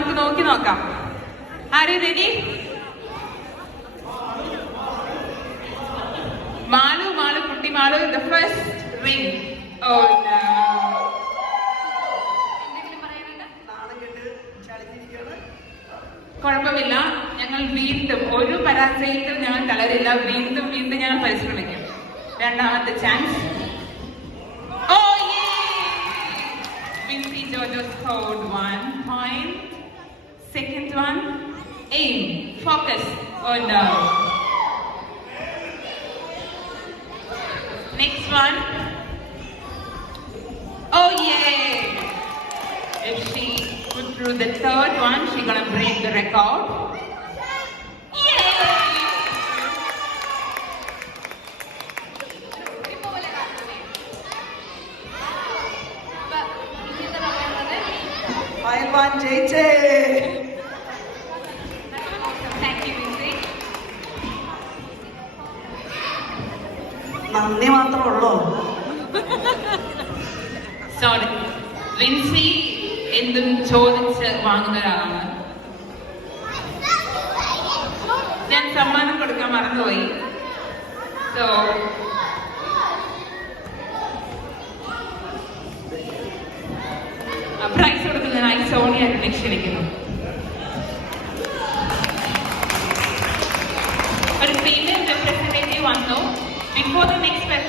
നമുക്ക് നോക്കി നോക്കാം. ആര് റെഡി? മാളു കുട്ടി Malu, the first ring. Oh no. കുഴപ്പമില്ല, ഞങ്ങൾ വീണ്ടും ഒരു പരാജയത്തിൽ ഞങ്ങൾ തളരില്ല. വീണ്ടും ഞങ്ങൾ പരിശ്രമിക്കും. രണ്ടാമത്തെ chance. Oh yeah! Vincy Jojo scored 1 point. Second one, aim, focus. Oh no. Next one. Oh yeah! If she put through the third one, she's gonna break the record. Yay! Paiwan JJ. Thank you, Vincy. നന്ദി മാത്രമുള്ളൂ. Sorry. Vincy എന്തും ചോദിച്ച് വാങ്ങുന്ന ഒരാളാണ്. ഞാൻ സമ്മാനം കൊടുക്കാൻ മറന്നുപോയി. So price കൊടുക്കുന്നതിനായി Sonia ക്ഷണിക്കുന്നു. ഒരു ഫീമെയിൽ റെപ്രസെന്റേറ്റീവ് വന്നു. Before the next performance